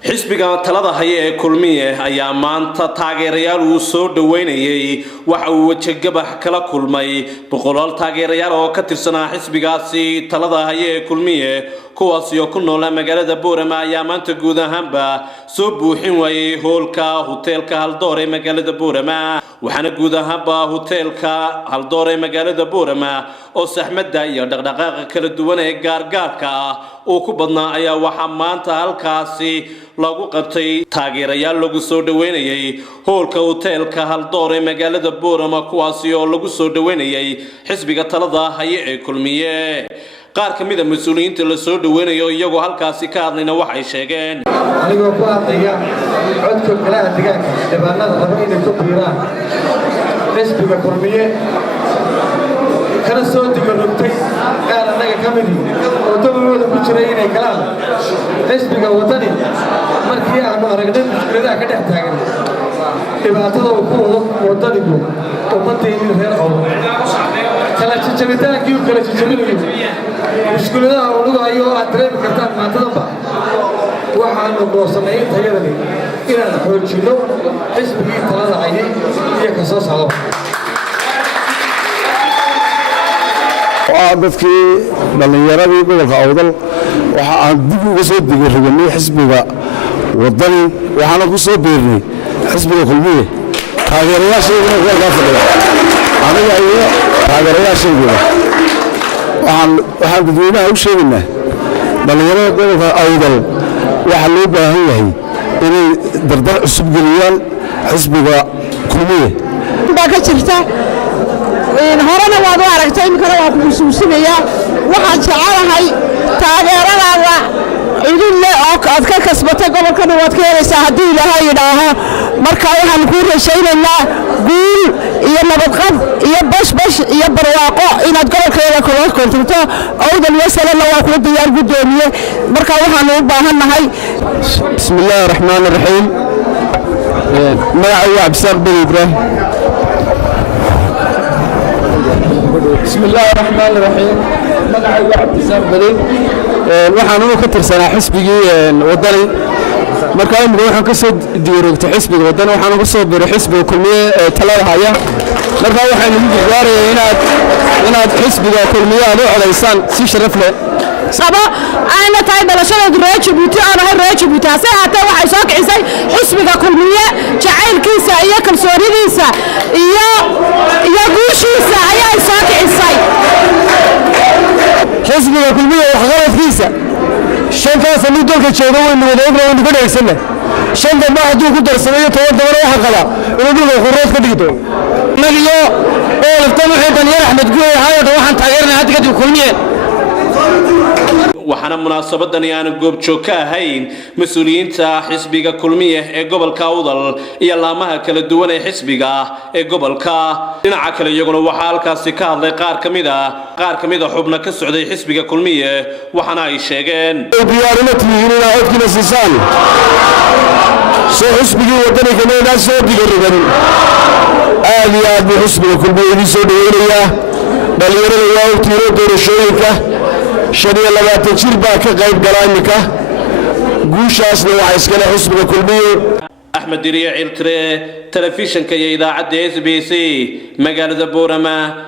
xisbiga talada haya ee kulmiye ayaa maanta taageerayaal uu soo dhaweynayay waxa uu wajagabax kala kulmay boqolaal taageerayaal oo ka tirsanaa xisbigaasi talada haya ee kulmiye kuwaas oo ku nool magaalada Boorama ayaa maanta guud ahaanba soo buuxin waayay hoolka hoteelka Haldoor ee magaalada Boorama waxaana guud ahaanba hoteelka Haldoor ee magaalada Boorama oo saxmadda iyo dhaqdhaqaaqa kala duwan ee gaargaarka oo ku badnaa ayaa waxa maanta halkaasi lagu qabtay taageerayaal lagu soo dhaweynayay hoolka hoteelka Haldoor ee magaalada Boorama kuwaas oo lagu soo dhaweynayay xisbiga talada haya ee kulmiye qaar kamid ah mas'uuliyiinta la soo dhaweynayo iyagoo halkaasi ka hadlayna waxay sheegeen anigoo ku hadlaya codka kala deegaanka dibaanada raba inay ku biiraan xisbiga kulmiye kana soo digarogtay qaar anaga kamid oo dowladda ku jiray inay galaan xisbiga wadani markii aanu aragnay mushkiladaha ka dhex taagan dhibaatada uu ku wado wadanigu ummadii reer kala jajabitaankii kala jajabinayo mushkiladaha uu hayo aad dareemi kartaan maantaba waxaanu doorsanay tayadani inaan xoojino xisbigii talada hayay iyo ka soo socdo dadkii dhalinyaradii gobolka Awdal waxa aan dib uga soo digarognay xisbiga wadani waxaana ku soo beernay xisbiga kulmiye taageerayaasheena gobolka fadhiya aniga iyo taageerayaasheena waxaan dadweynaha u sheegnaa dhalinyarada gobolka Awdal waxa loo baahan yahay inay dardar cusub geliyaan xisbiga kulmiye ka jirta horena waad u aragtay imkana waa ku xusuusinaya waxaan jecelahay taageeradaada idinle oo aad ka kasbatay gobolkana waad ka helaysaa haddii ilaahay yidhaaho marka waxaan kuu rajaynaynaa guul iyo nabadqab iyo bashbash iyo barwaaqo inaad gobolkeeda kula konturto awdal wasalana waa kula diyaar gudoomiye marka waxaan u baahannahay bismillaahi raxmaani raxiim magacayga cabdisaaq bin ibraahim بسم الله الرحمن الرحيم magacayga cabdisaaq baday waxaan uu ka tirsanaa xisbigii wadani marka waxaan ka soo diirogtay xisbiga wadani waxaan ku soo biiray xisbiga kulmiye talada haya marka waxaan ugu diyaariyay inaad xisbiga kulmiye aad u codeysaan si sharaf leh saba ayna tahay balashada Reejibuuti aan Reejibuuti asay hataa waxay soo kicisay xisbiga kulmiye jacaylkiisa iyo kalsoonidiisa iyo guushiisa ayaa soo kicisay xisbiga kulmiye waxqabadkiisa shantaas mid dalka jooga waynu wada dhageysanay shanta ma haduu ku darsanayo 10 waxa qaba inuu dhulka qorood ka dhigto nagiyo oo laftan waxay Daniel Axmed Gooy hay'ad waxaan taageernaa hadda kadib kulmiye waxaana munaasabadan aan goob joog ka ahayn mas'uuliyiinta xisbiga kulmiye ee gobolka Awdal iyo laamaha kala duwan ee xisbiga ee gobolka dhinaca kale iyaguna waxa halkaas ka hadlay qaar kamid ah xubno ka socday xisbiga kulmiye waxaana ay sheegeen diyaarinatina codkina siisaan soo xisbiga wadani kamida soo digarogan aad iyo aad xisbiga kulmiye soo dhaweynaya dhalinyarada waa tiiro doorashooyinka شريعة لما تجير باك غيب قرامك قوشاس نوع إسكال حسب كلبيه أحمد دريع التري تلفزيون كي إذاعة SBS مقالة بورما